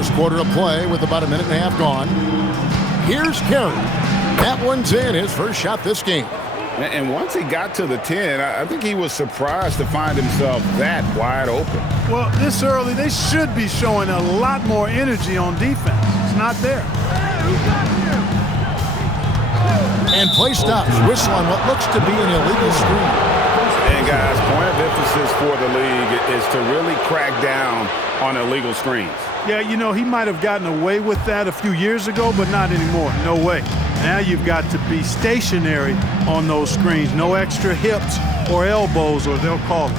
First quarter of play with about a minute and a half gone. Here's Carey. That one's in, his first shot this game. And once he got to the 10, I think he was surprised to find himself that wide open. Well, this early, they should be showing a lot more energy on defense. It's not there. And play stops. Whistle on what looks to be an illegal screen. And guys, point of emphasis for the league is to really crack down on illegal screens. Yeah, you know, he might have gotten away with that a few years ago, but not anymore. No way. Now you've got to be stationary on those screens. No extra hips or elbows, or they'll call it.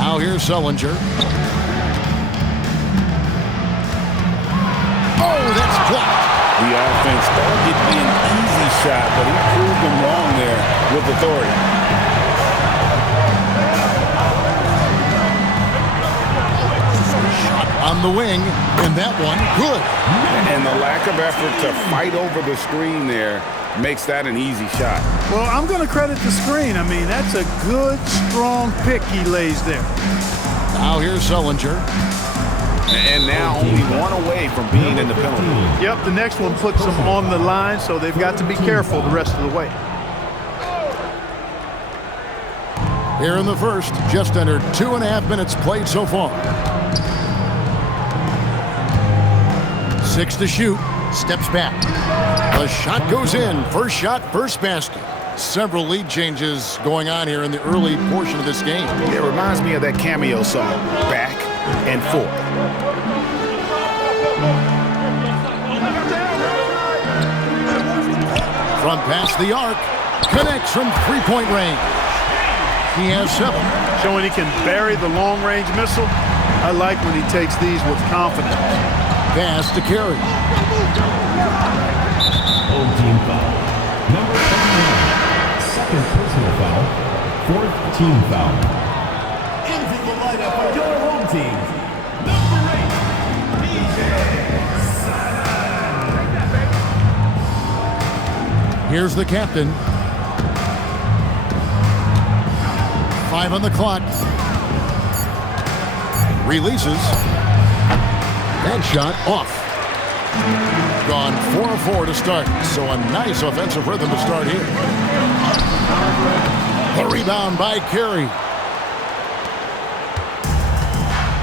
Now here's Sullinger. Oh, that's blocked. The offense thought it'd be an easy shot, but he proved them wrong there with authority. Shot on the wing, and that one good. And the lack of effort to fight over the screen there makes that an easy shot. Well, I'm going to credit the screen. I mean, that's a good, strong pick he lays there. Now here's Sullinger. And now only one away from being in the penalty. Yep, the next one puts them on the line, so they've got to be careful the rest of the way. Here in the first, just under 2.5 minutes played so far. 6 to shoot. Steps back. The shot goes in. First shot, first basket. Several lead changes going on here in the early portion of this game. It reminds me of that cameo song, Back and Forth. Front pass the arc. Connects from three-point range. He has 7. Showing he can bury the long-range missile. I like when he takes these with confidence. Pass to Carey. Old team foul. Number 79. Second personal foul. Fourth team foul. Into the lineup for your home team. Number 8. PJ. Here's the captain. 5 on the clock. Releases. That shot off. Gone 4 of 4 to start. So a nice offensive rhythm to start here. The rebound by Carey.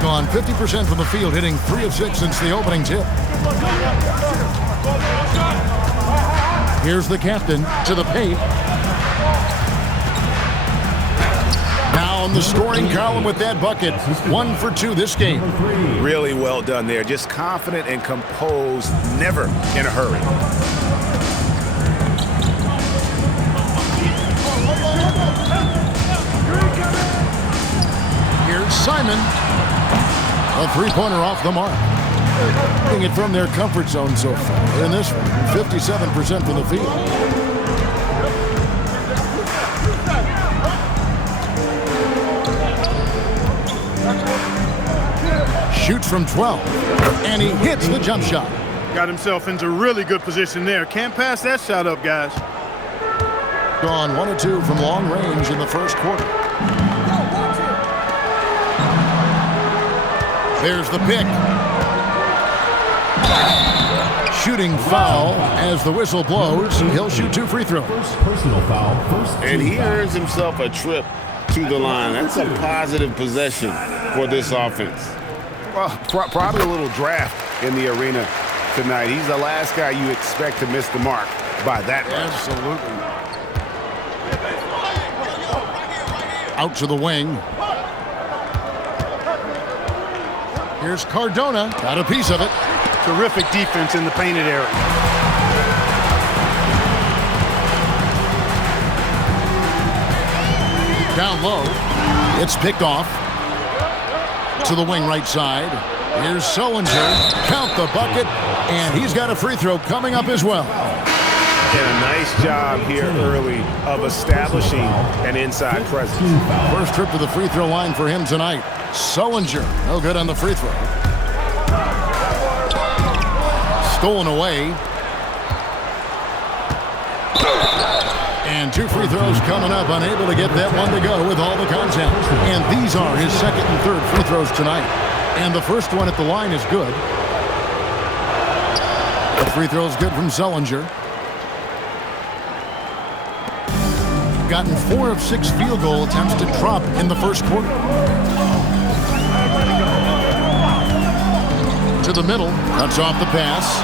Gone 50% from the field, hitting 3 of 6 since the opening tip. Here's the captain to the paint. Now on the scoring column with that bucket. 1 for 2 this game. Really well done there. Just confident and composed, never in a hurry. Here's Simon. A three-pointer off the mark. Getting it from their comfort zone so far. In this one, 57% from the field. Shoots from 12, and he hits the jump shot. Got himself into really good position there. Can't pass that shot up, guys. Gone 1 of 2 from long range in the first quarter. There's the pick. Shooting foul as the whistle blows. He'll shoot 2 free throws. First personal foul. And he earns himself a trip to the line. That's a positive possession for this offense. Well, probably a little draft in the arena tonight. He's the last guy you expect to miss the mark by that much. Absolutely. Out to the wing. Here's Cardona. Got a piece of it. Terrific defense in the painted area. Down low. It's picked off. To the wing right side. Here's Sullinger. Count the bucket. And he's got a free throw coming up as well. And a nice job here early of establishing an inside presence. First trip to the free throw line for him tonight. Sullinger. No good on the free throw. Stolen away. And 2 free throws coming up. Unable to get that one to go with all the contact. And these are his second and third free throws tonight. And the first one at the line is good. The free throw is good from Zellinger. Gotten 4 of 6 field goal attempts to drop in the first quarter. To the middle, cuts off the pass.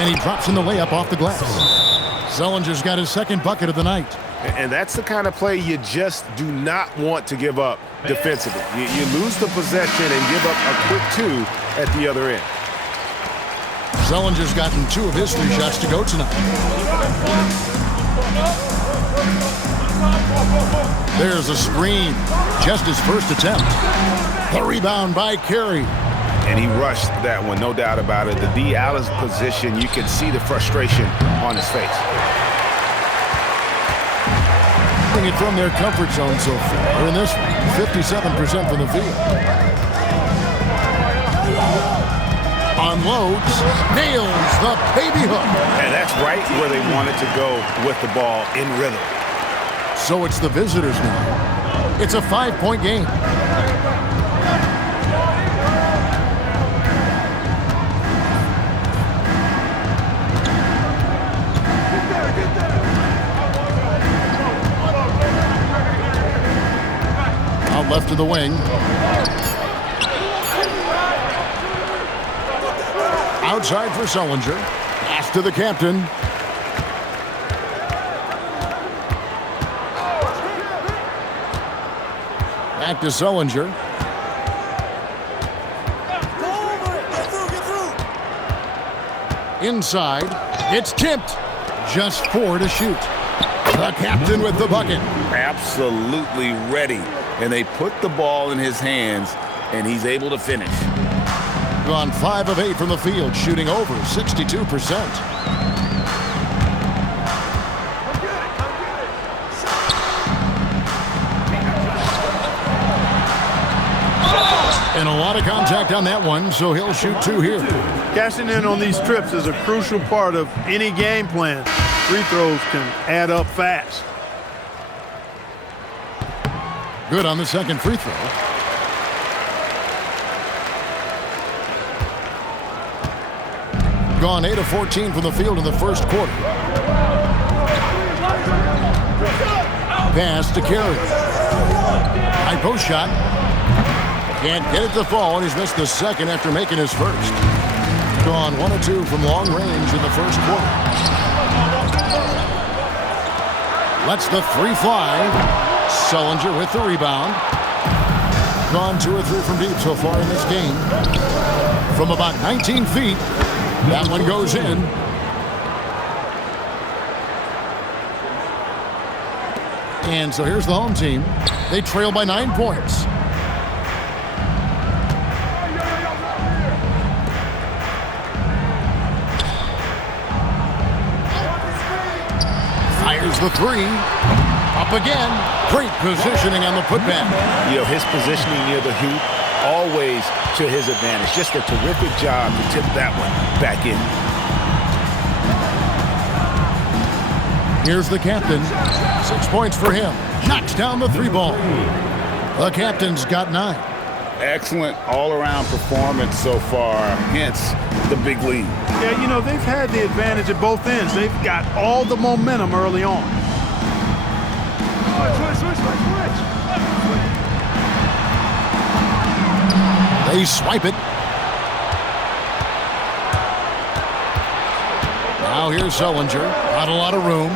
And he drops in the layup off the glass. Zellinger's got his second bucket of the night. And that's the kind of play you just do not want to give up defensively. You lose the possession and give up a quick 2 at the other end. Zellinger's gotten 2 of his 3 shots to go tonight. There's a screen. Just his first attempt. The rebound by Carey. And he rushed that one, no doubt about it. The D out of position, you can see the frustration on his face. It from their comfort zone so far. In this one, 57% from the field. Unloads, nails the baby hook. And that's right where they wanted to go with the ball in rhythm. So it's the visitors now. It's a 5-point game. Out left to the wing. Outside for Zellinger. Pass to the captain. Back to Zellinger. Inside. It's tipped. Just 4 to shoot. The captain with the bucket. Absolutely ready. And they put the ball in his hands, and he's able to finish. Gone 5 of 8 from the field, shooting over 62%. And a lot of contact on that one, so he'll shoot 2 here. Cashing in on these trips is a crucial part of any game plan. Free throws can add up fast. Good on the second free throw. Gone 8 of 14 from the field in the first quarter. Pass to Carey. High post shot. Can't get it to fall, and he's missed the second after making his first. Gone 1 of 2 from long range in the first quarter. Lets the 3 fly. Zellinger with the rebound. Gone 2 or 3 from deep so far in this game. From about 19 feet, that one goes in. And so here's the home team. They trail by 9 points. Fires the 3. Up again. Great positioning on the putback. You know, his positioning near the hoop, always to his advantage. Just a terrific job to tip that one back in. Here's the captain. 6 points for him. Knocks down the 3 ball. The captain's got 9. Excellent all-around performance so far, hence the big lead. Yeah, you know, they've had the advantage at both ends. They've got all the momentum early on. They swipe it. Now here's Zellinger. Not a lot of room.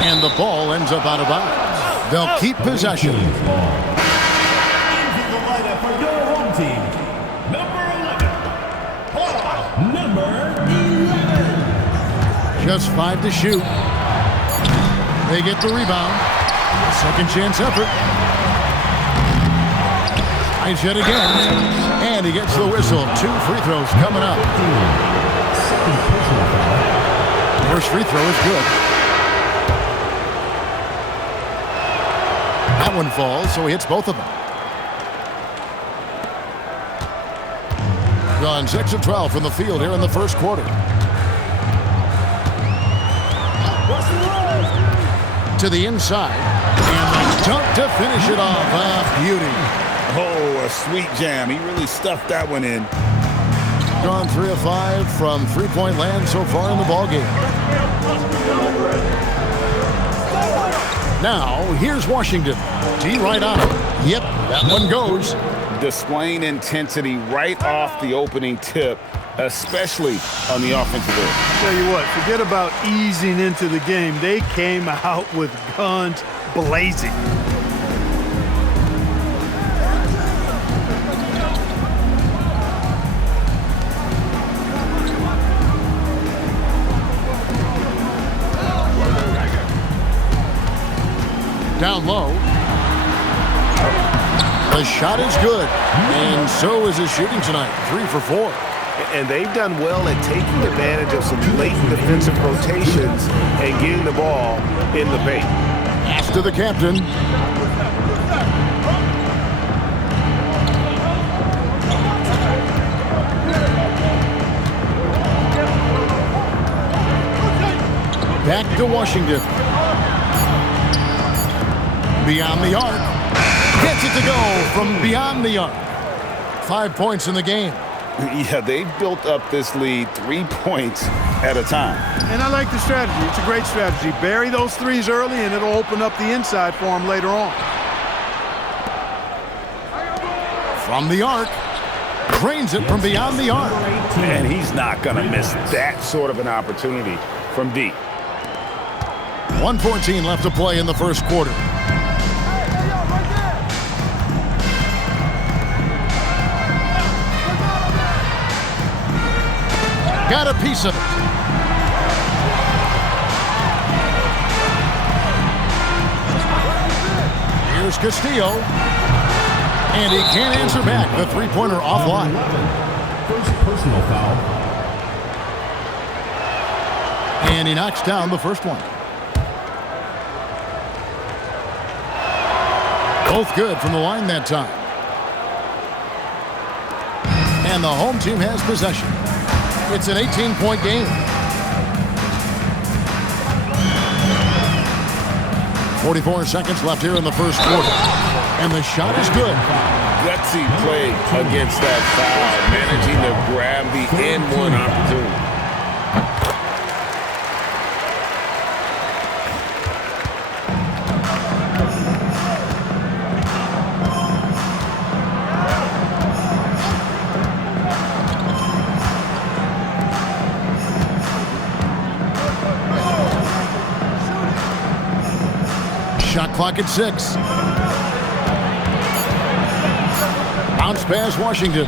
And the ball ends up out of bounds. They'll keep possession. Into the lineup for your home team. Number 11. Just 5 to shoot. They get the rebound. Second chance effort. Tries yet again. And he gets the whistle. 2 free throws coming up. First free throw is good. That one falls, so he hits both of them. Gone 6 of 12 from the field here in the first quarter. To the inside. And the dunk to finish it off. A beauty. Oh, a sweet jam. He really stuffed that one in. Gone 3 of 5 from three-point land so far in the ballgame. Now, here's Washington. D right on it. Yep, that one goes. Displaying intensity right off the opening tip, especially on the offensive end. Tell you what, forget about easing into the game. They came out with guns blazing. Down low. The shot is good, and so is his shooting tonight. 3 for 4. And they've done well at taking advantage of some latent defensive rotations and getting the ball in the paint. Pass to the captain. Back to Washington. Beyond the arc. Gets it to go from beyond the arc. 5 points in the game. Yeah, they've built up this lead 3 points at a time. And I like the strategy. It's a great strategy. Bury those threes early, and it'll open up the inside for them later on. From the arc. Drains it from beyond the arc. And he's not going to miss that sort of an opportunity from deep. 1:14 left to play in the first quarter. Got a piece of it. Here's Castillo. And he can't answer back. The three-pointer offline. First personal foul. And he knocks down the first one. Both good from the line that time. And the home team has possession. It's an 18-point game. 44 seconds left here in the first quarter. And the shot is good. Gutsy play against that foul, managing to grab the and-one opportunity. Shot clock at 6. Bounce pass Washington.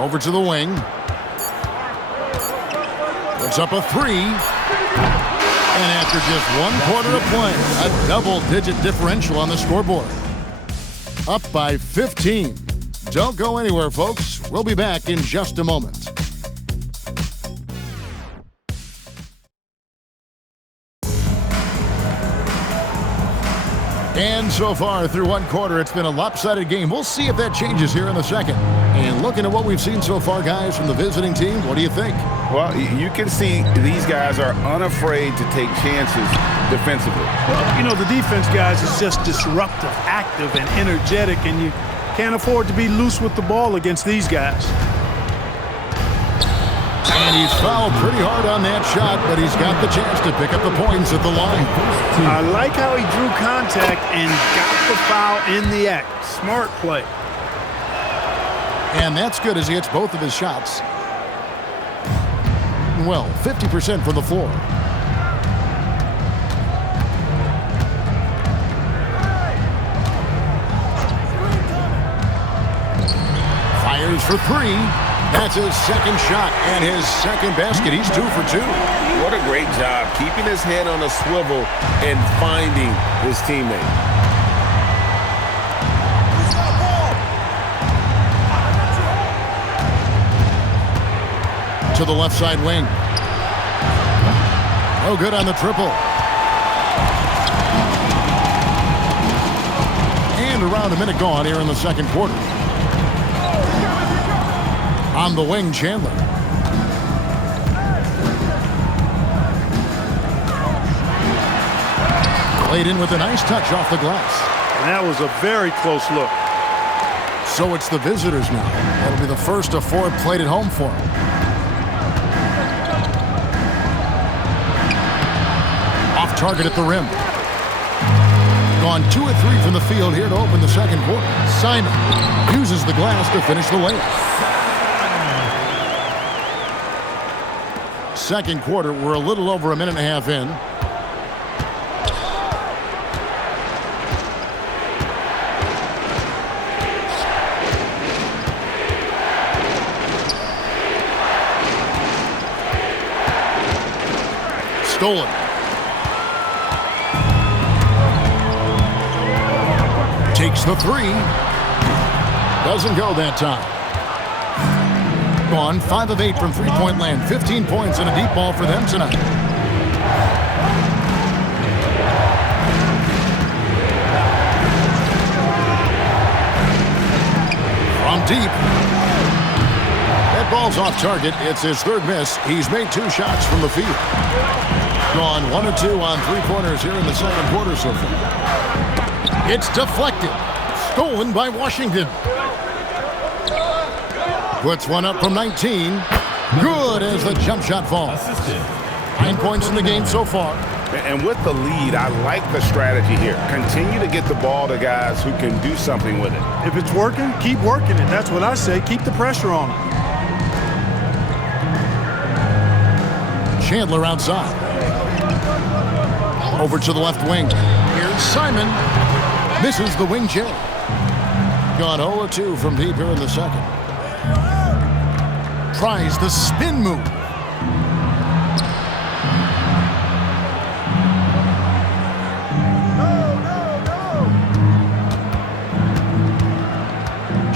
Over to the wing. Puts up a 3. And after just 1 quarter of play, a double-digit differential on the scoreboard. Up by 15. Don't go anywhere, folks. We'll be back in just a moment. And so far through 1 quarter, it's been a lopsided game. We'll see if that changes here in the second. And looking at what we've seen so far, guys, from the visiting team, what do you think? Well, you can see these guys are unafraid to take chances defensively. Well, you know, the defense, guys, is just disruptive, active, and energetic, and you can't afford to be loose with the ball against these guys. And he's fouled pretty hard on that shot, but he's got the chance to pick up the points at the line. I like how he drew contact and got the foul in the act. Smart play. And that's good as he hits both of his shots. Well, 50% from the floor. Fires for 3. That's his second shot and his second basket. He's 2 for 2. What a great job keeping his head on a swivel and finding his teammate. To the left side wing. No good on the triple. and around a minute gone here in the second quarter. On the wing, Chandler. Played in with a nice touch off the glass. And that was a very close look. So it's the visitors now. That'll be the first of 4 played at home for them. Off target at the rim. Gone 2 of 3 from the field here to open the second quarter. Simon uses the glass to finish the layup. Second quarter, we're a little over a minute and a half in. Stolen. Takes the 3. Doesn't go that time. Gone 5 of 8 from three-point land. 15 points and a deep ball for them tonight. From deep. That ball's off target. It's his 3rd miss. He's made 2 shots from the field. Gone 1 of 2 on 3-pointers here in the second quarter so far. It's deflected. Stolen by Washington. Puts one up from 19. Good as the jump shot falls. 9 points in the game so far. And with the lead, I like the strategy here. Continue to get the ball to guys who can do something with it. If it's working, keep working it. That's what I say. Keep the pressure on them. Chandler outside. Over to the left wing. Here's Simon. Misses the wing J. Gone 0 of 2 from deep here in the second. Tries the spin move.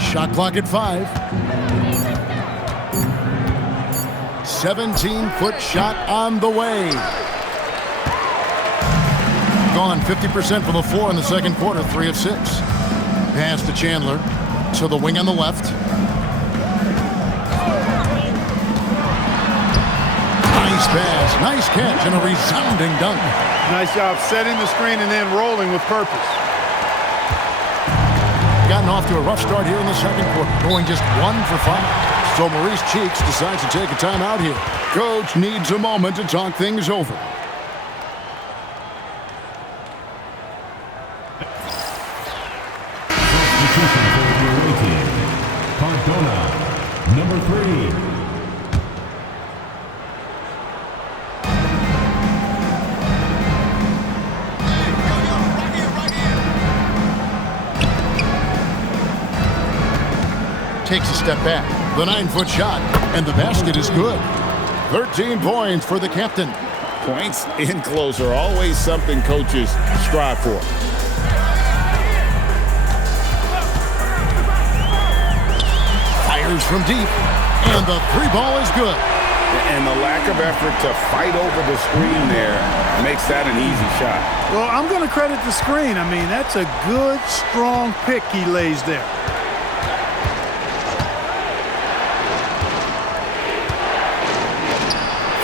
Shot clock at 5. 17-foot shot on the way. Gone 50% from the floor in the second quarter, 3 of 6. Pass to Chandler. To the wing on the left. Nice pass, nice catch, and a resounding dunk. Nice job setting the screen and then rolling with purpose. Gotten off to a rough start here in the second quarter, going just 1 for 5. So Maurice Cheeks decides to take a timeout here. Coach needs a moment to talk things over. Substitution for the away team. Cardona, number 3. Takes a step back. The 9-foot shot, and the basket is good. 13 points for the captain. Points in close are always something coaches strive for. Fires from deep, and the 3 ball is good. And the lack of effort to fight over the screen there makes that an easy shot. Well, I'm going to credit the screen. I mean, that's a good, strong pick he lays there.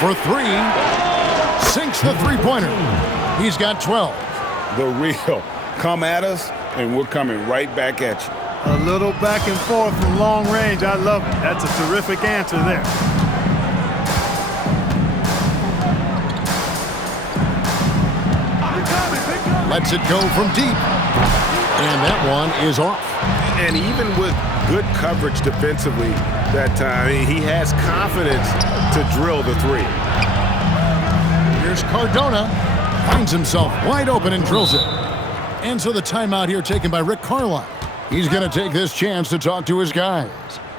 For 3, sinks the 3-pointer. He's got 12. The real come at us, and we're coming right back at you. A little back and forth from long range. I love it. That's a terrific answer there. Lets it go from deep. And that one is off. And even with good coverage defensively that time, he has confidence to drill the 3. Here's Cardona. Finds himself wide open and drills it. And so the timeout here taken by Rick Carlisle. He's going to take this chance to talk to his guys.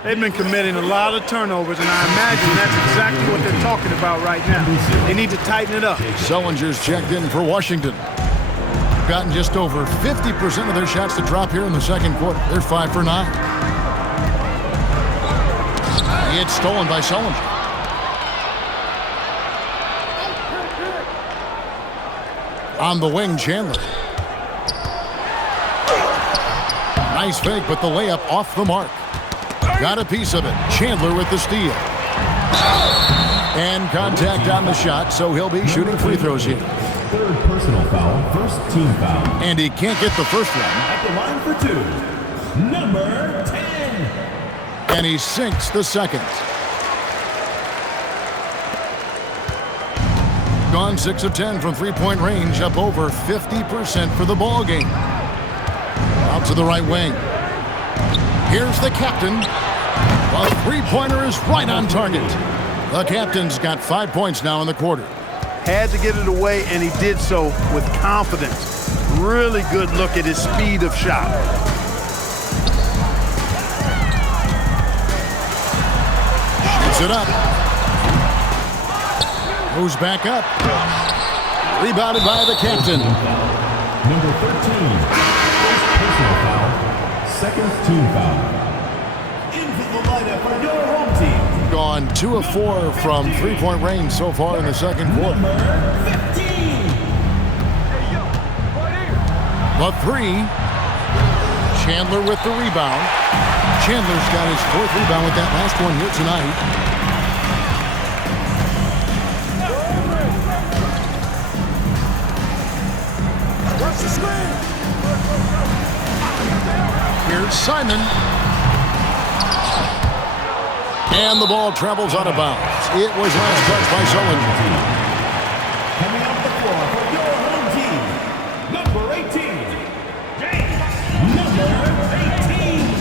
They've been committing a lot of turnovers, and I imagine that's exactly what they're talking about right now. They need to tighten it up. Sellinger's checked in for Washington. Gotten just over 50% of their shots to drop here in the second quarter. They're 5 for 9. It's stolen by Sellinger. On the wing, Chandler. Nice fake, but the layup off the mark. Got a piece of it. Chandler with the steal. And contact on the shot, so he'll be shooting free throws here. Third personal foul, first team foul. And he can't get the first one. At the line for two, number 10. And he sinks the second. Gone 6 of 10 from three-point range, up over 50% for the ball game. Out to the right wing. Here's the captain. A three-pointer is right on target. The captain's got 5 points now in the quarter. Had to get it away, and he did so with confidence. Really good look at his speed of shot. Shoots it up. Moves back up. Rebounded by the captain. Number 13, first personal foul, second team foul. Into the lineup for your home team. Gone 2 of 4 from three-point range so far in the second quarter. Number 15. The three. Chandler with the rebound. Chandler's got his 4th rebound with that last one here tonight. Here's Simon. And the ball travels out of bounds. It was last touched by Sullinger. Coming off the floor for your home team, number 18, James. Number 18.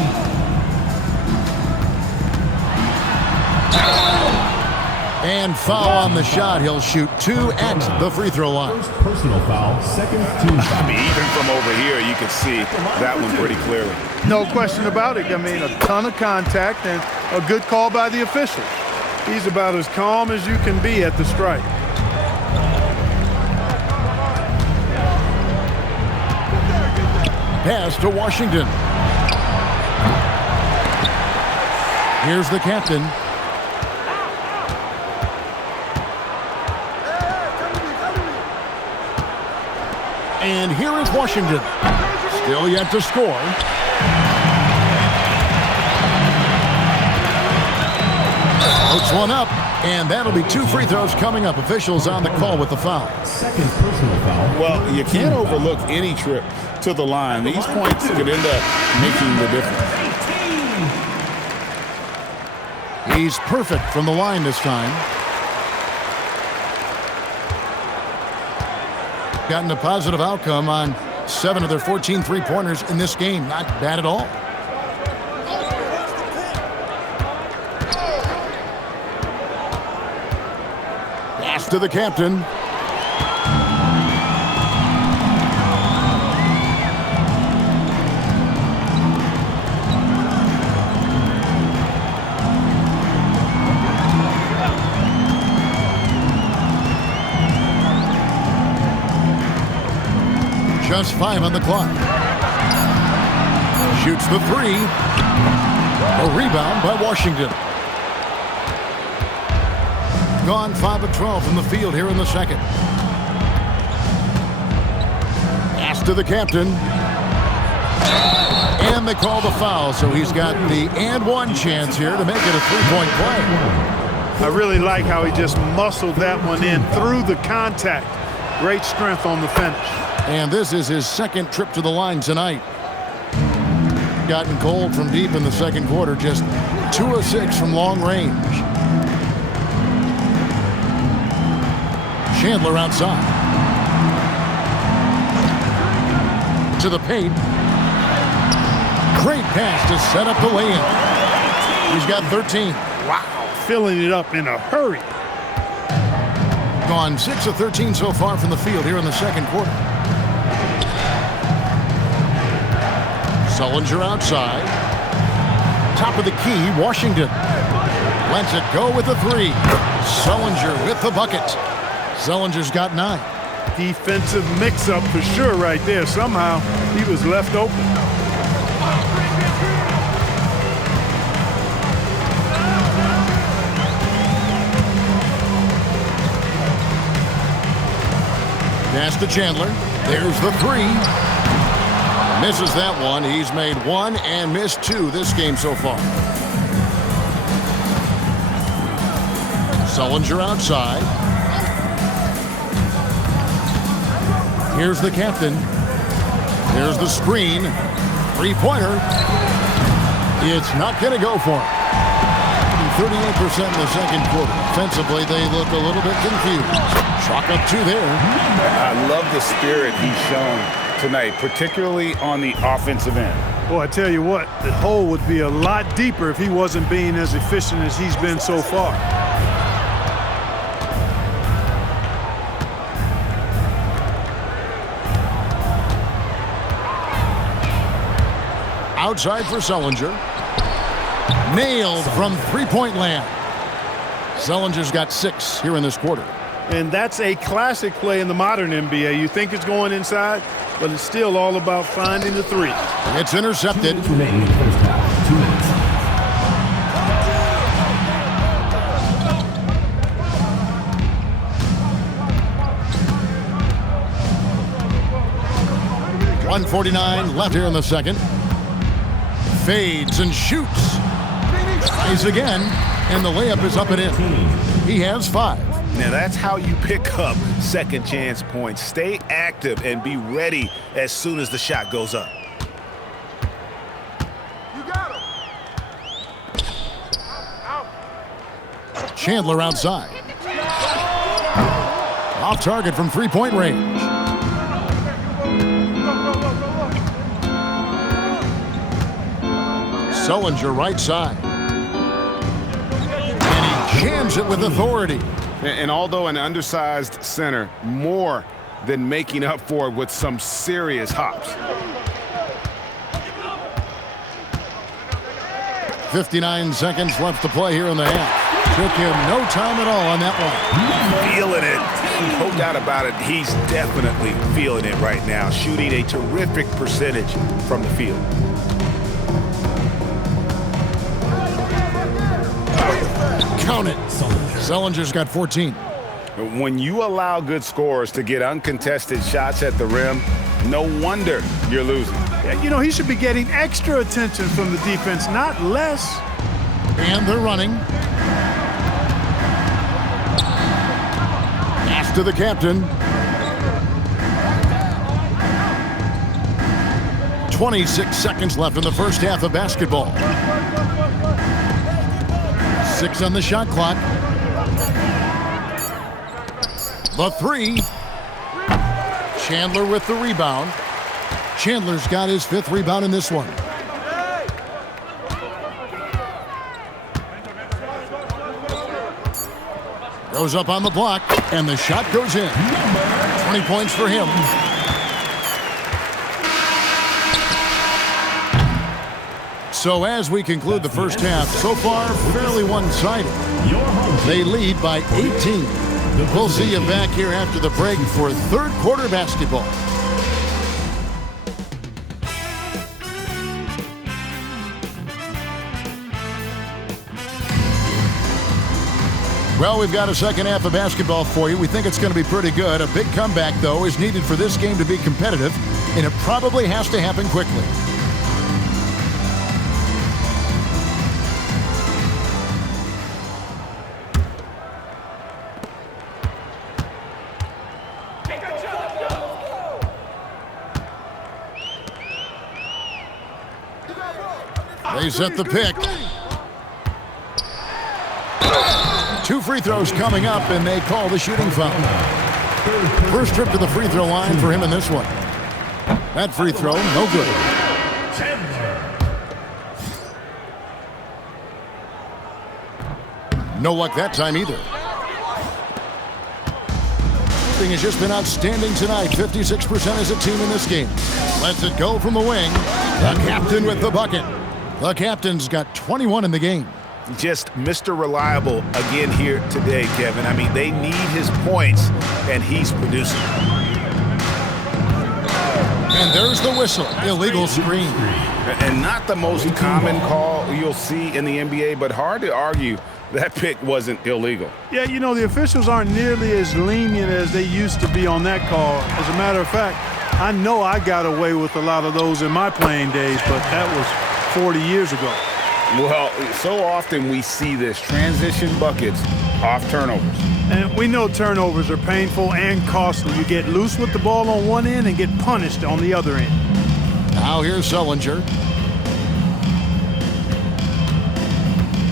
And foul on the shot. He'll shoot 2 at the free throw line. First personal foul, second team foul. I mean, even from over here, you can see that one pretty clearly. No question about it. I mean, a ton of contact and a good call by the official. He's about as calm as you can be at the strike. Pass to Washington. Here's the captain. And here is Washington. Still yet to score. Hooks one up, and that'll be 2 free throws coming up. Officials on the call with the foul. Second personal foul. Well, you can't overlook any trip to the line. These points could end up making the difference. He's perfect from the line this time. Gotten a positive outcome on 7 of their 14 three-pointers in this game. Not bad at all. Pass to the captain. Just 5 on the clock. Shoots the 3. A rebound by Washington. Gone 5 of 12 from the field here in the second. Pass to the captain. And they call the foul, so he's got the and one chance here to make it a 3-point play. I really like how he just muscled that one in through the contact. Great strength on the finish. And this is his 2nd trip to the line tonight. Gotten cold from deep in the second quarter, just 2 of 6 from long range. Chandler outside. To the paint. Great pass to set up the lay-in. He's got 13. Wow, filling it up in a hurry. Gone 6 of 13 so far from the field here in the second quarter. Sullinger outside. Top of the key, Washington. Lets it go with the 3. Sullinger with the bucket. Sullinger's got 9. Defensive mix-up for sure right there. Somehow he was left open. Pass to Chandler. There's the 3. Misses that one. He's made one and missed two this game so far. Sullinger outside. Here's the captain. Here's the screen. Three-pointer. It's not going to go for him. 38% in the second quarter. Offensively, they look a little bit confused. Chalk up two there. I love the spirit he's shown tonight, particularly on the offensive end. Well, I tell you what, the hole would be a lot deeper if he wasn't being as efficient as he's been so far. Outside for Sullinger. Nailed from three-point land. Sullinger's got 6 here in this quarter. And that's a classic play in the modern NBA. You think it's going inside, but it's still all about finding the three. It's intercepted. Remaining first half. 2 minutes. 1:49 left here in the second. Fades and shoots. Tries again, and the layup is up and in. He has 5. Now that's how you pick up second chance points. Stay active and be ready as soon as the shot goes up. Chandler outside. Off target from three-point range. Sullinger right side. And he jams it with authority. And although an undersized center, more than making up for it with some serious hops. 59 seconds left to play here in the half. Took him no time at all on that one. Feeling it. No doubt about it. He's definitely feeling it right now. Shooting a terrific percentage from the field. Count it. Sullinger's got 14. When you allow good scorers to get uncontested shots at the rim, no wonder you're losing. Yeah, you know, he should be getting extra attention from the defense, not less. And they're running. Pass to the captain. 26 seconds left in the first half of basketball. 6 on the shot clock. The 3. Chandler with the rebound. Chandler's got his 5th rebound in this one. Goes up on the block, and the shot goes in. 20 points for him. So as we conclude the first half, so far fairly one-sided. They lead by 18. We'll see you back here after the break for third quarter basketball. Well, we've got a second half of basketball for you. We think it's going to be pretty good. A big comeback, though, is needed for this game to be competitive, and it probably has to happen quickly. They set the pick. 2 free throws coming up, and they call the shooting foul. First trip to the free throw line for him in this one. That free throw, no good. No luck that time either. Shooting has just been outstanding tonight. 56% as a team in this game. Lets it go from the wing. The captain with the bucket. The captain's got 21 in the game. Just Mr. Reliable again here today, Kevin. I mean, they need his points, and he's producing. And there's the whistle. Illegal screen. And not the most common call you'll see in the NBA, but hard to argue that pick wasn't illegal. Yeah, you know, the officials aren't nearly as lenient as they used to be on that call. As a matter of fact, I know I got away with a lot of those in my playing days, but that was 40 years ago. Well, so often we see this, transition buckets off turnovers. And we know turnovers are painful and costly. You get loose with the ball on one end and get punished on the other end. Now here's Sullinger.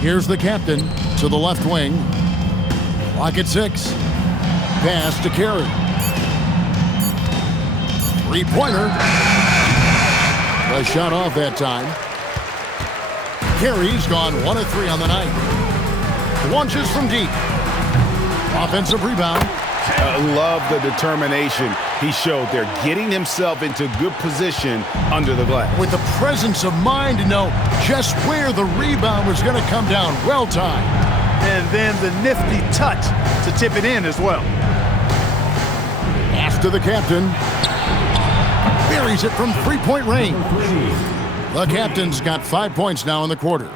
Here's the captain to the left wing. Clock at 6. Pass to Carey. Three-pointer. The shot off that time. Carey's gone 1 of 3 on the night. Launches from deep. Offensive rebound. Love the determination he showed there, getting himself into good position under the glass. With the presence of mind to know just where the rebound was going to come down. Well timed. And then the nifty touch to tip it in as well. Pass to the captain. Buries it from three-point range. The captain's got 5 points now in the quarter.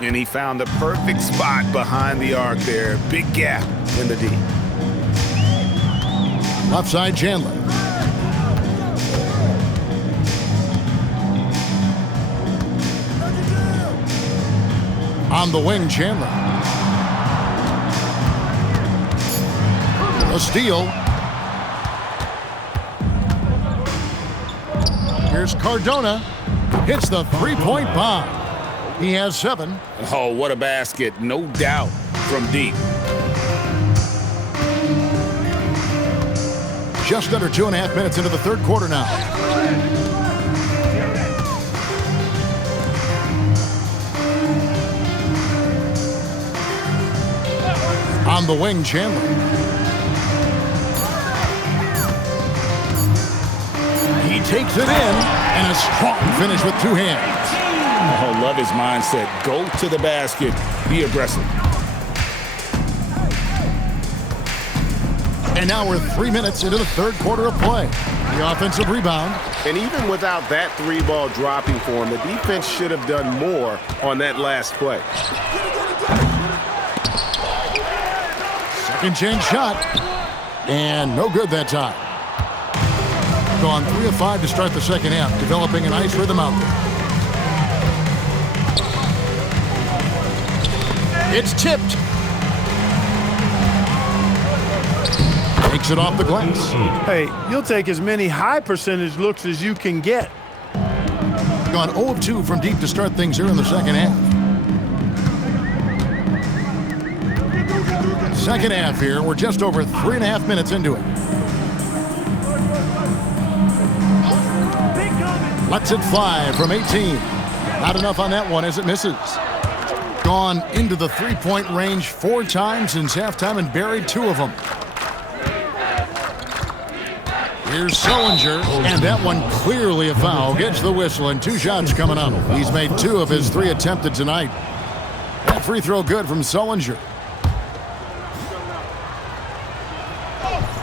And he found the perfect spot behind the arc there. Big gap in the D. Left side, Chandler. On the wing, Chandler. A steal. Here's Cardona. Hits the three-point bomb. He has 7. Oh, what a basket. No doubt from deep. Just under 2.5 minutes into the third quarter now. On the wing, Chandler. He takes it in, and a strong finish with 2 hands. Oh, love his mindset. Go to the basket. Be aggressive. And now we're 3 minutes into the third quarter of play. The offensive rebound. And even without that 3-ball dropping for him, the defense should have done more on that last play. Second chance shot. And no good that time. Gone 3 of 5 to start the second half, developing a nice rhythm out there. It's tipped. Takes it off the glass. Hey, you'll take as many high percentage looks as you can get. Gone 0 of 2 from deep to start things here in the second half. Second half here. We're just over 3.5 minutes into it. Lets it fly from 18. Not enough on that one as it misses. Gone into the three-point range 4 times since halftime and buried 2 of them. Here's Sullinger, and that one clearly a foul. Gets the whistle, and 2 shots coming up. He's made 2 of his 3 attempted tonight. That free throw good from Sullinger.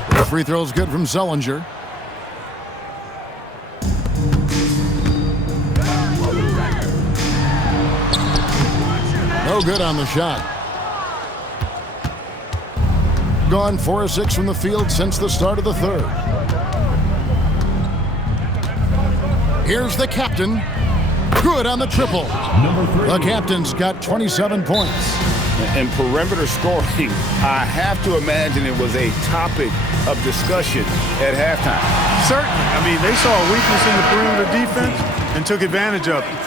The free throw's good from Sullinger. No good on the shot. Gone 4 of 6 from the field since the start of the third. Here's the captain. Good on the triple. The captain's got 27 points. And perimeter scoring, I have to imagine it was a topic of discussion at halftime. Certainly. I mean, they saw a weakness in the perimeter defense and took advantage of it.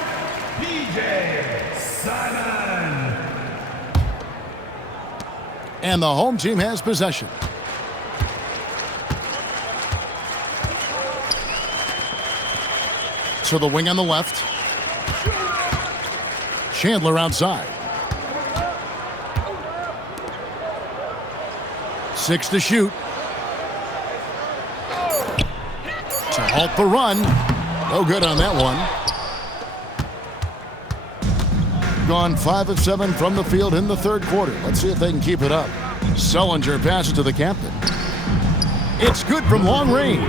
And the home team has possession. To the wing on the left. Chandler outside. 6 to shoot. To halt the run. No good on that one. Gone 5 of 7 from the field in the third quarter. Let's see if they can keep it up. Sullinger passes to the captain. It's good from long range.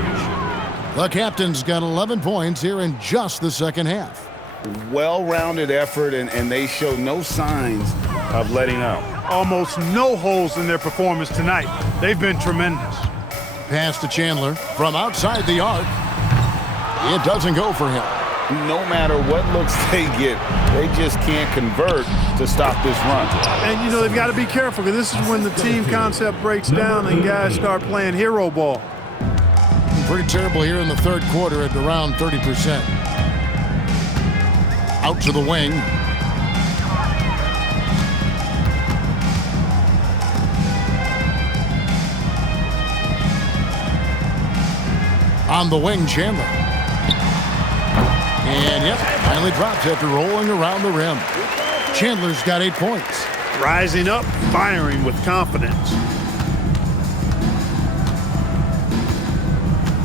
The captain's got 11 points here in just the second half. Well-rounded effort, and they show no signs of letting up. Almost no holes in their performance tonight. They've been tremendous. Pass to Chandler from outside the arc. It doesn't go for him. No matter what looks they get, they just can't convert to stop this run. And, you know, they've got to be careful because this is when the team concept breaks down and guys start playing hero ball. Pretty terrible here in the third quarter at around 30%. Out to the wing. On the wing, Chandler. And, yep, finally drops after rolling around the rim. Chandler's got 8 points. Rising up, firing with confidence.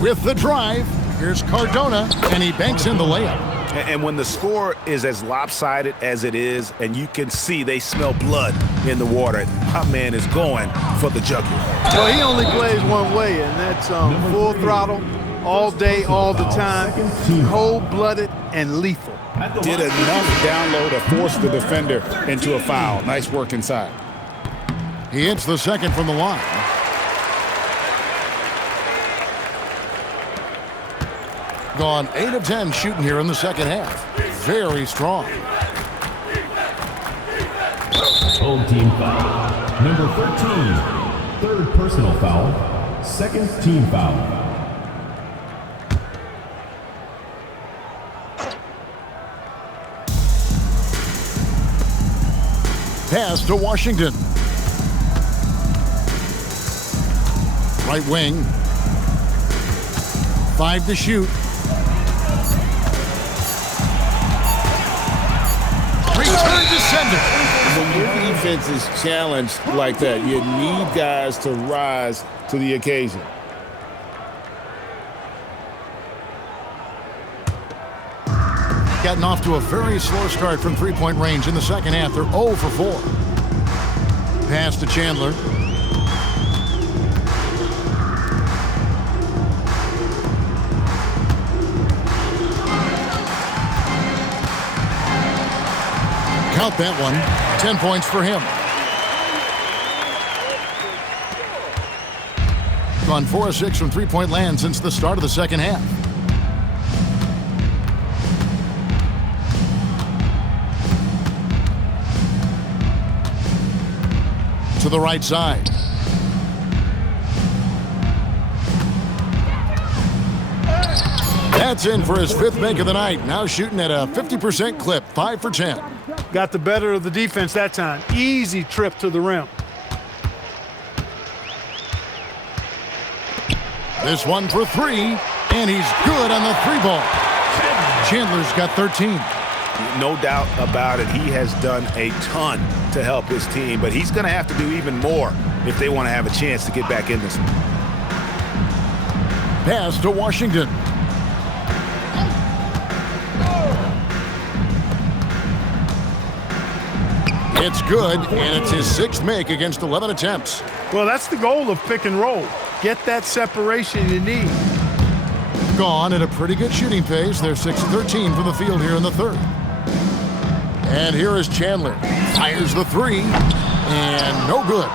With the drive, here's Cardona, and he banks in the layup. And when the score is as lopsided as it is, and you can see they smell blood in the water, my man is going for the jugular. Well, he only plays one way, and that's full throttle, all day, all the time, cold-blooded and lethal. Did enough down low to force the defender into a foul. Nice work inside. He hits the second from the line. Gone 8 of 10 shooting here in the second half. Very strong. Home team foul. Number 13. Third personal foul. Second team foul. Pass to Washington. Right wing. 5 to shoot. Return to sender. When your defense is challenged like that, you need guys to rise to the occasion. Gotten off to a very slow start from three-point range in the second half. They're 0 for 4. Pass to Chandler. Count that one. 10 points for him. Gone 4 of 6 from three-point land since the start of the second half. To the right side. That's in for his 5th make of the night. Now shooting at a 50% clip, 5 for 10. Got the better of the defense that time. Easy trip to the rim. This one for 3, and he's good on the 3-ball. Chandler's got 13. No doubt about it. He has done a ton to help his team, but he's going to have to do even more if they want to have a chance to get back in this one. Pass to Washington. It's good, and it's his 6th make against 11 attempts. Well, that's the goal of pick and roll. Get that separation you need. Gone at a pretty good shooting pace. They're 6-13 from the field here in the third. And here is Chandler. Fires the 3, and no good.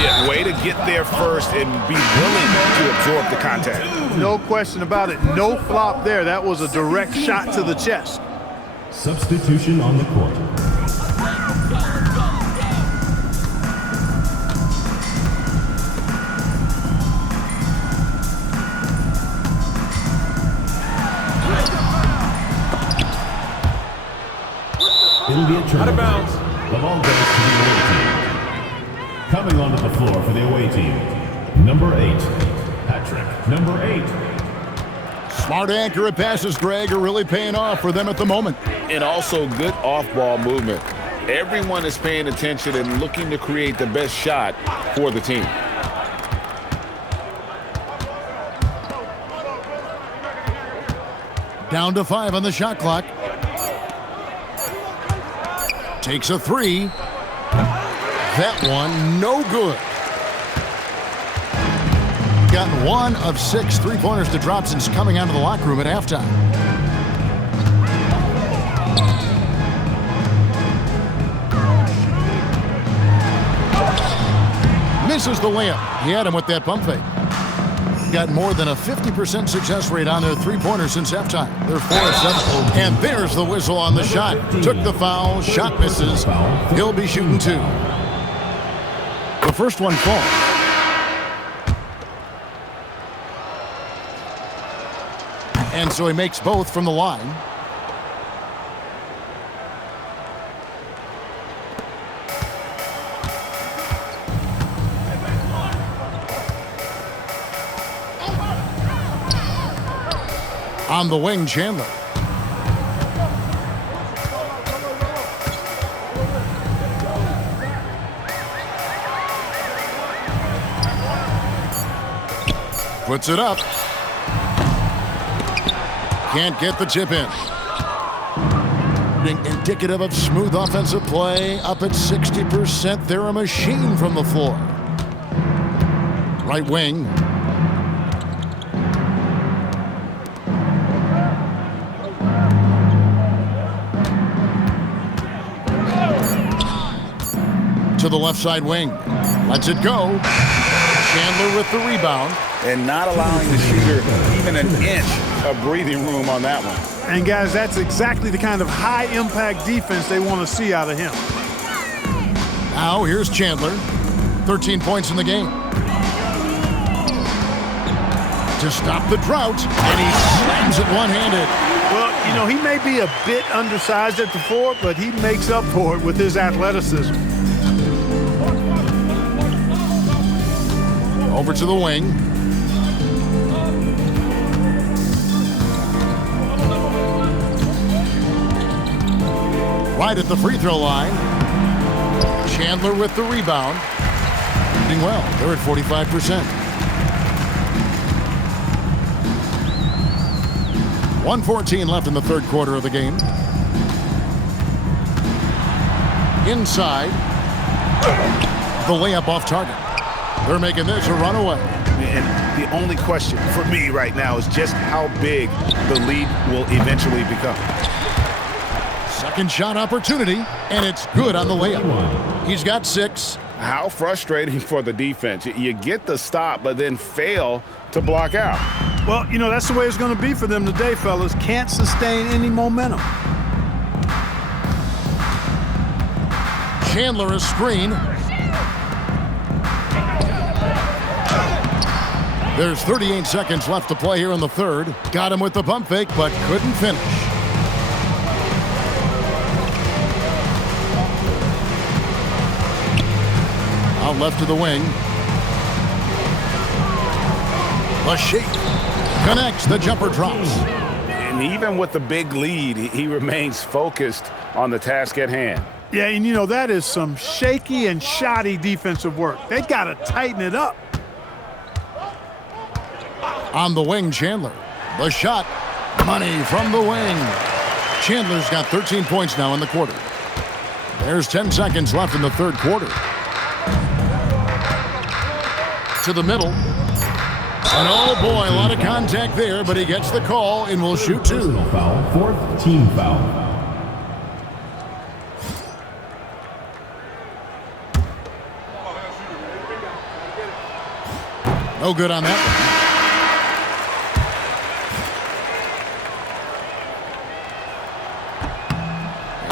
Yeah, way to get there first and be willing to absorb the contact. No question about it. No flop there. That was a direct shot to the chest. Substitution on the court. It'll be a turnover. Out of bounds. The ball goes to the away team. Coming onto the floor for the away team, number 8, Patrick. Number 8. Smart, accurate passes, Greg, are really paying off for them at the moment. And also good off-ball movement. Everyone is paying attention and looking to create the best shot for the team. Down to 5 on the shot clock. Takes a 3. That one, no good. Gotten 1 of 6 three-pointers to drop since coming out of the locker room at halftime. Misses the layup. He had him with that pump fake. got more than a 50% success rate on their three-pointers since halftime. They're 4 of 7. And there's the whistle on the shot. Took the foul. Shot misses. He'll be shooting 2. The first one falls. And so he makes both from the line. On the wing, Chandler. Puts it up. Can't get the tip in. Indicative of smooth offensive play. Up at 60%. They're a machine from the floor. Right wing. To the left side wing. Lets it go. Chandler with the rebound. And not allowing the shooter even an inch of breathing room on that one. And guys, that's exactly the kind of high-impact defense they want to see out of him. Now here's Chandler. 13 points in the game. To stop the drought, and he slams it one-handed. Well, you know, he may be a bit undersized at the 4, but he makes up for it with his athleticism. Over to the wing. Right at the free throw line. Chandler with the rebound. Doing well. They're at 45%. 1:14 left in the third quarter of the game. Inside. The layup off target. They're making this a runaway. And the only question for me right now is just how big the lead will eventually become. Second shot opportunity, and it's good on the layup. He's got 6. How frustrating for the defense. You get the stop, but then fail to block out. Well, you know, that's the way it's going to be for them today, fellas. Can't sustain any momentum. Chandler a screen. There's 38 seconds left to play here in the third. Got him with the pump fake, but couldn't finish. Out left to the wing. The shake. Connects. The jumper drops. And even with the big lead, he remains focused on the task at hand. Yeah, and you know, that is some shaky and shoddy defensive work. They got to tighten it up. On the wing, Chandler. The shot. Money from the wing. Chandler's got 13 points now in the quarter. There's 10 seconds left in the third quarter. To the middle. And oh boy, a lot of contact there, but he gets the call and will shoot 2. Personal foul, 4th team foul. No good on that one.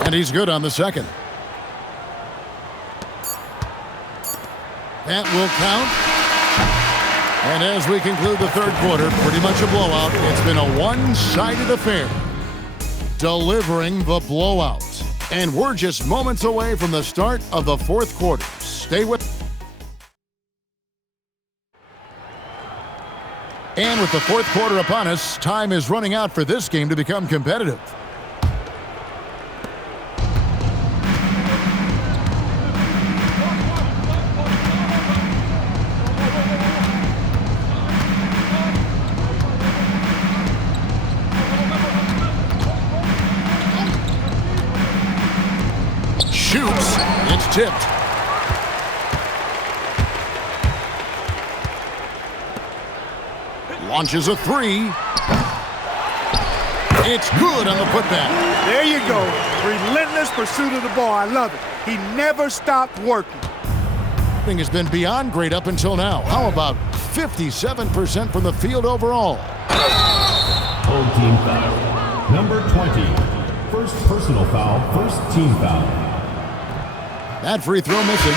And he's good on the second. That will count. And as we conclude the third quarter, pretty much a blowout. It's been a one-sided affair. Delivering the blowout. And we're just moments away from the start of the fourth quarter. Stay with. And with the fourth quarter upon us, time is running out for this game to become competitive. Shoots. It's tipped. Launches a 3. It's good on the putback. There you go. Relentless pursuit of the ball. I love it. He never stopped working. Thing has been beyond great up until now. How about 57% from the field overall. Home team foul. Number 20. First personal foul, first team foul. That free throw missing.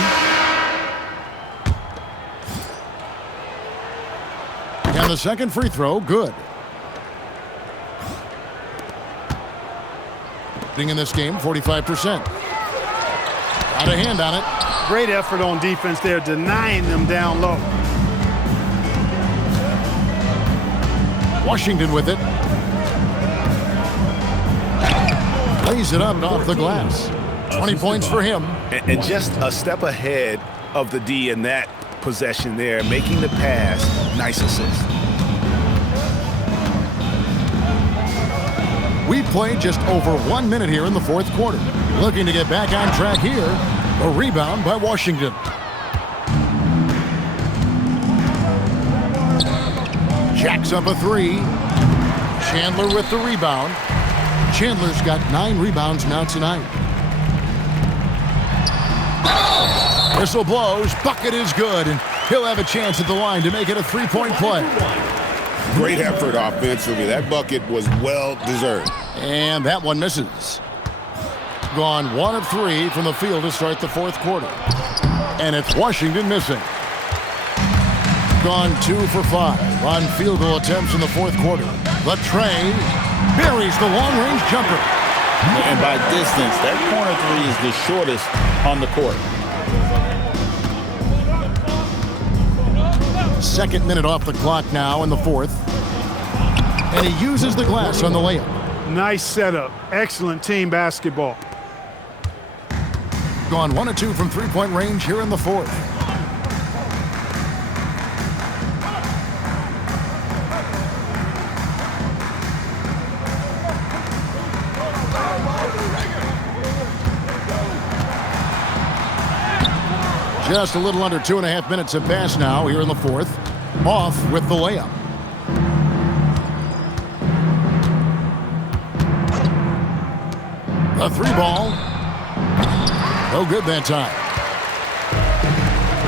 And the second free throw, good. In this game, 45%. Got a hand on it. Great effort on defense there, denying them down low. Washington with it. Lays it up and off the glass. 20 points for him. And just a step ahead of the D in that possession there, making the pass. Nice assist. We played just over 1 minute here in the fourth quarter. Looking to get back on track here. A rebound by Washington. Jacks up a three. Chandler with the rebound. Chandler's got 9 rebounds now tonight. Whistle blows. Bucket is good. And he'll have a chance at the line to make it a three-point play. Great effort offensively. That bucket was well deserved. And that one misses. Gone 1 of 3 from the field to start the fourth quarter. And it's Washington missing. Gone 2 for 5 on field goal attempts in the fourth quarter. Latrey buries the long-range jumper. And by distance, that corner three is the shortest on the court. Second minute off the clock now in the fourth. And he uses the glass on the layup. Nice setup. Excellent team basketball. Gone 1 of 2 from three-point range here in the fourth. Just a little under 2.5 minutes have passed now here in the fourth. Off with the layup. A 3-ball. No good that time.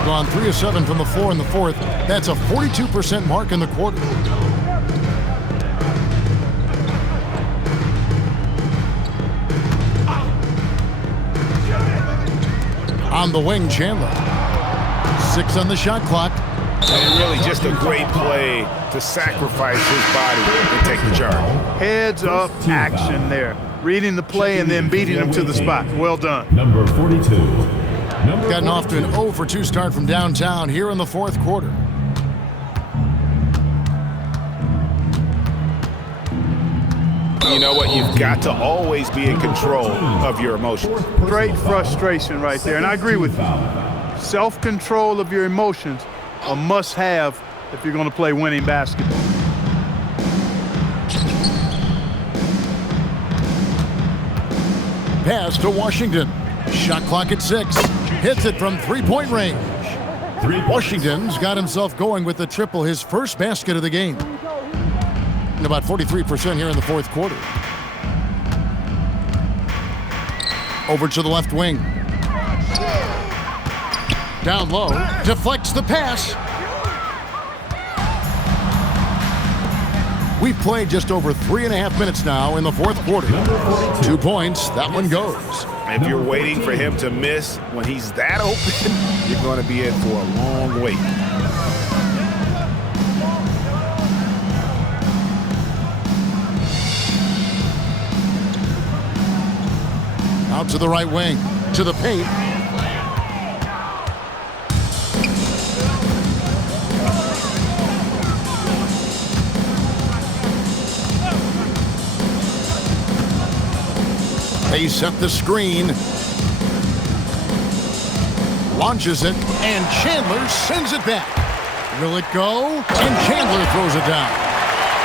Gone 3 of 7 from the floor in the fourth. That's a 42% mark in the quarter. On the wing, Chandler. 6 on the shot clock. And really just a great play to sacrifice his body and take the charge. Heads up action there. Reading the play and then beating him to the spot. Well done. Number 42. Gotten off to an 0 for 2 start from downtown here in the fourth quarter. You know what? You've got to always be in control of your emotions. Great frustration right there, and I agree with you. Self-control of your emotions, a must-have if you're going to play winning basketball. Pass to Washington. Shot clock at 6. Hits it from three-point range. Washington's got himself going with the triple, his first basket of the game. And about 43% here in the fourth quarter. Over to the left wing. Down low. Deflects the pass. We've played just over 3.5 minutes now in the fourth quarter. 2 points. That one goes. If you're waiting for him to miss when he's that open, you're going to be in for a long wait. Out to the right wing. To the paint. They set the screen. Launches it, and Chandler sends it back. Will it go? And Chandler throws it down.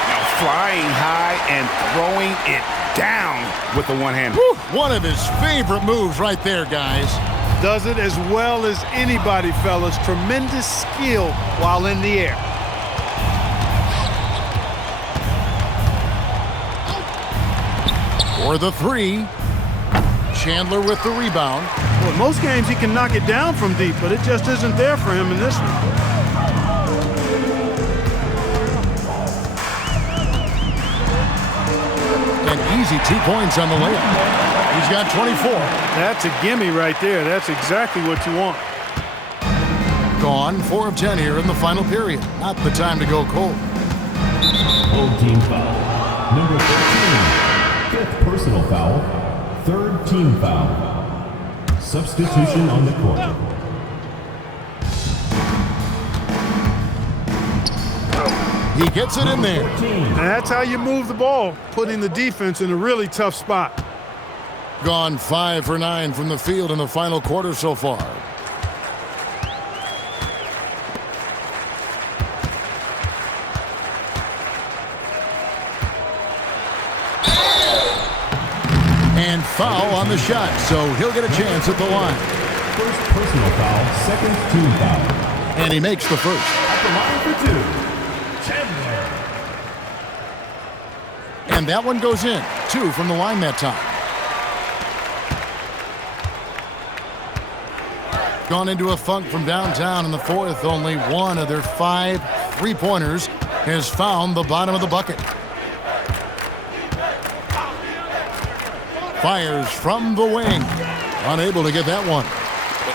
Now flying high and throwing it down with the one-hander. One of his favorite moves right there, guys. Does it as well as anybody, fellas. Tremendous skill while in the air. For the 3. Chandler with the rebound. Well, most games he can knock it down from deep, but it just isn't there for him in this one. easy 2 points on the layup. He's got 24. That's a gimme right there. That's exactly what you want. Gone 4 of 10 here in the final period. Not the time to go cold. Old team foul. Number 13. Fifth personal foul. Third team foul. Substitution on the court. He gets it in there. And that's how you move the ball, putting the defense in a really tough spot. Gone 5 for 9 from the field in the final quarter so far. And foul on the shot, so he'll get a chance at the line. First personal foul, second team foul. And he makes the first. At the line for 2. Chandler. And that one goes in. 2 from the line that time. Gone into a funk from downtown in the fourth. Only one of their 5 3-pointers has found the bottom of the bucket. Fires from the wing. Unable to get that one.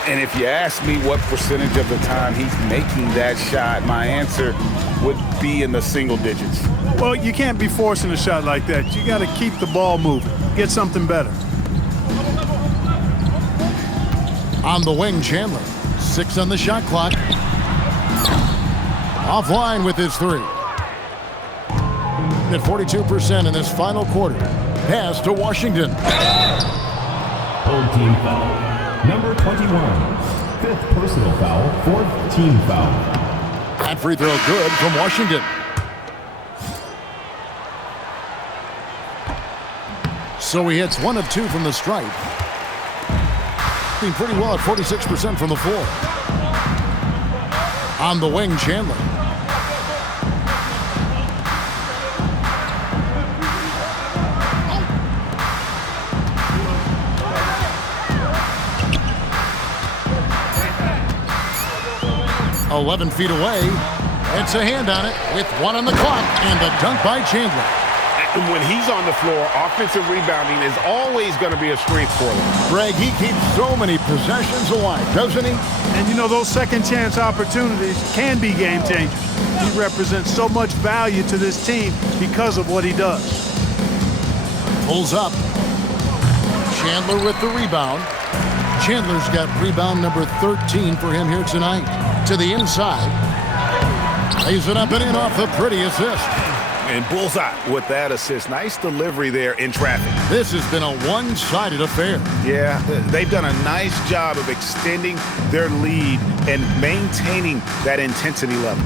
And if you ask me what percentage of the time he's making that shot, my answer would be in the single digits. Well, you can't be forcing a shot like that. You got to keep the ball moving. Get something better. On the wing, Chandler. 6 on the shot clock. Offline with his 3. At 42% in this final quarter. Pass to Washington. Old team foul. Number 21. Fifth personal foul. Fourth team foul. That free throw good from Washington. So he hits 1 of 2 from the stripe. Doing pretty well at 46% from the floor. On the wing, Chandler. "11 feet away. It's a hand on it with 1 on the clock and a dunk by Chandler." And when he's on the floor, offensive rebounding is always going to be a strength for them. Greg, he keeps so many possessions alive, doesn't he? And you know, those second chance opportunities can be game changers. He represents so much value to this team because of what he does. Pulls up. Chandler with the rebound. Chandler's got rebound number 13 for him here tonight. To the inside. Lays it up and in off the pretty assist. And bullseye with that assist. Nice delivery there in traffic. This has been a one-sided affair. Yeah, they've done a nice job of extending their lead and maintaining that intensity level.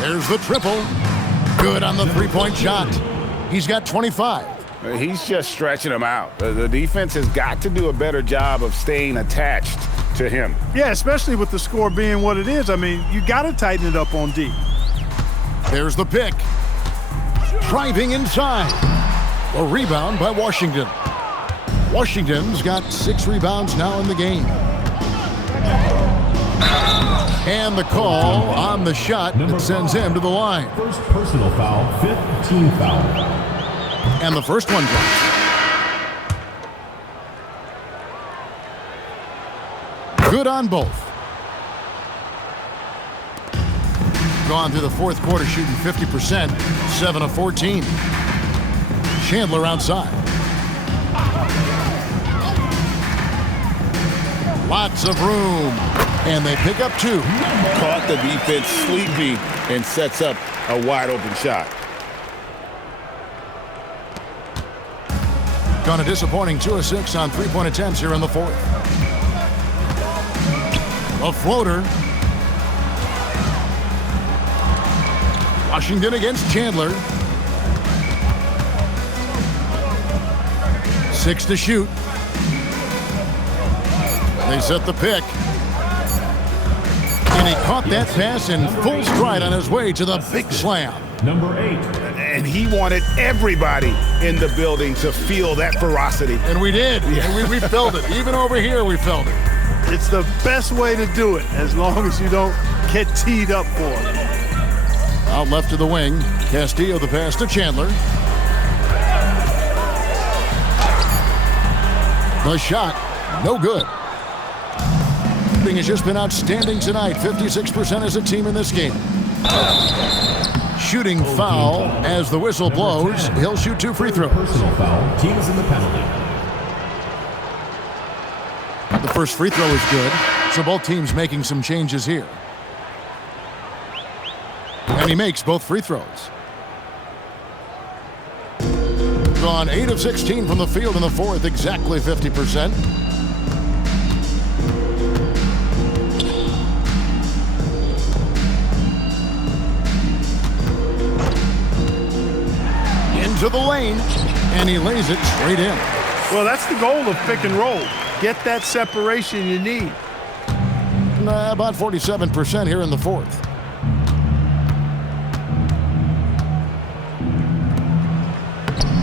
There's the triple. Good on the three-point shot. He's got 25. He's just stretching them out. The defense has got to do a better job of staying attached to him. Yeah, especially with the score being what it is. I mean, you got to tighten it up on D. There's the pick. Driving inside. A rebound by Washington. Washington's got 6 rebounds now in the game. And the call on the shot that sends him to the line. First personal foul, fifth team foul. And the first one drops. Good on both. Gone through the fourth quarter shooting 50%, 7 of 14. Chandler outside. Lots of room. And they pick up 2. Caught the defense sleeping and sets up a wide open shot. Gone a disappointing 2 of 6 on 3-point attempts here in the fourth. A floater. Washington against Chandler. 6 to shoot. They set the pick. And he caught that pass in full stride on his way to the big slam. Number 8. And he wanted everybody in the building to feel that ferocity. And we did. And we felt it. Even over here, we felt it. It's the best way to do it, as long as you don't get teed up for it. Out left to the wing. Castillo the pass to Chandler. The shot, no good. Shooting has just been outstanding tonight. 56% as a team in this game. Shooting foul as the whistle blows. He'll shoot 2 free throws. Personal foul. Team is in the penalty. The first free throw is good, so both teams making some changes here. And he makes both free throws. Gone 8 of 16 from the field in the fourth, exactly 50%. To the lane, and he lays it straight in. Well, that's the goal of pick and roll. Get that separation you need. About 47% here in the fourth.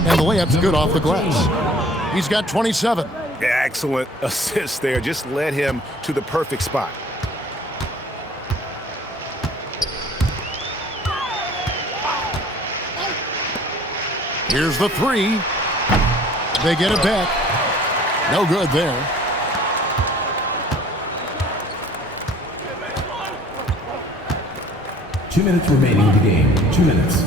And the layup's good off the glass. He's got 27. Excellent assist there. Just led him to the perfect spot. Here's the three. They get it back. No good there. Two minutes remaining in the game. 2 minutes.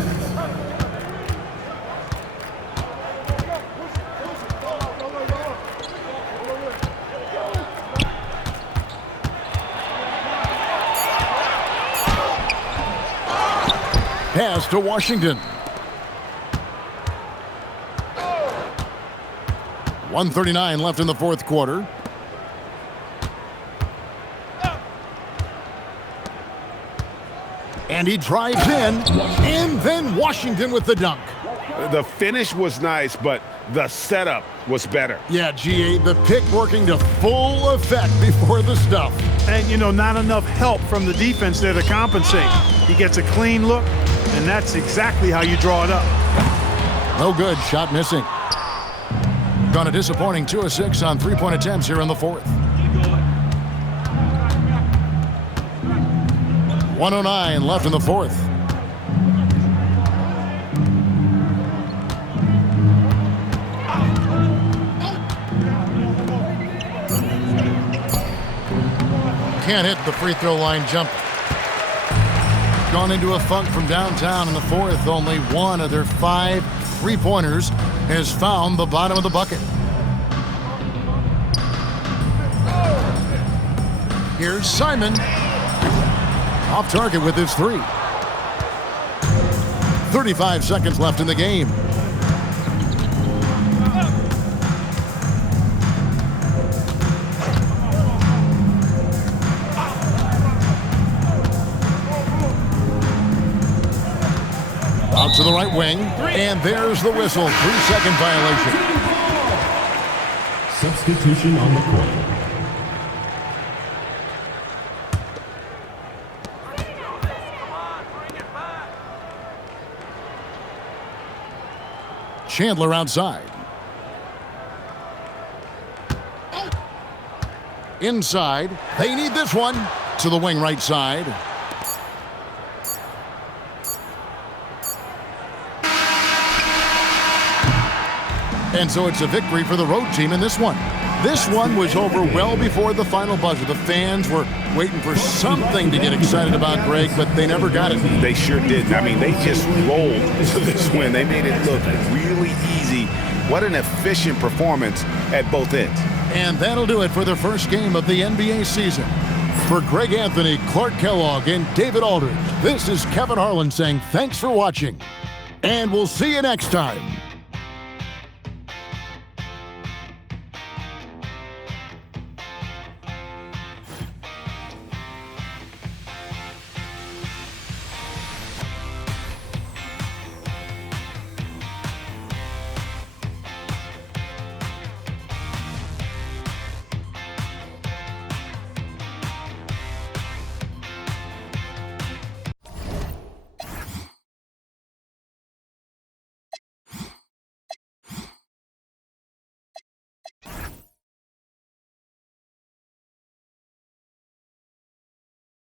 Pass to Washington. 1:39 left in the fourth quarter. And he drives in, and then Washington with the dunk. The finish was nice, but the setup was better. Yeah, GA, the pick working to full effect before the stuff. And, you know, not enough help from the defense there to compensate. He gets a clean look, and that's exactly how you draw it up. No good, shot missing. Gone a disappointing 2 of 6 on three-point attempts here in the fourth. 1:09 left in the fourth. Can't hit the free throw line jumper. Gone into a funk from downtown in the fourth. Only one of their 5 three-pointers has found the bottom of the bucket. Here's Simon. Off target with his 3. 35 seconds left in the game. Out to the right wing, and there's the whistle. 3-second violation. Substitution on the court. Chandler outside. Inside. They need this one. To the wing right side. And so it's a victory for the road team in this one. This one was over well before the final buzzer. The fans were waiting for something to get excited about, Greg, but they never got it. They sure didn't. I mean, they just rolled to this win. They made it look really easy. What an efficient performance at both ends. And that'll do it for the first game of the NBA season. For Greg Anthony, Clark Kellogg, and David Aldridge, this is Kevin Harlan saying thanks for watching. And we'll see you next time.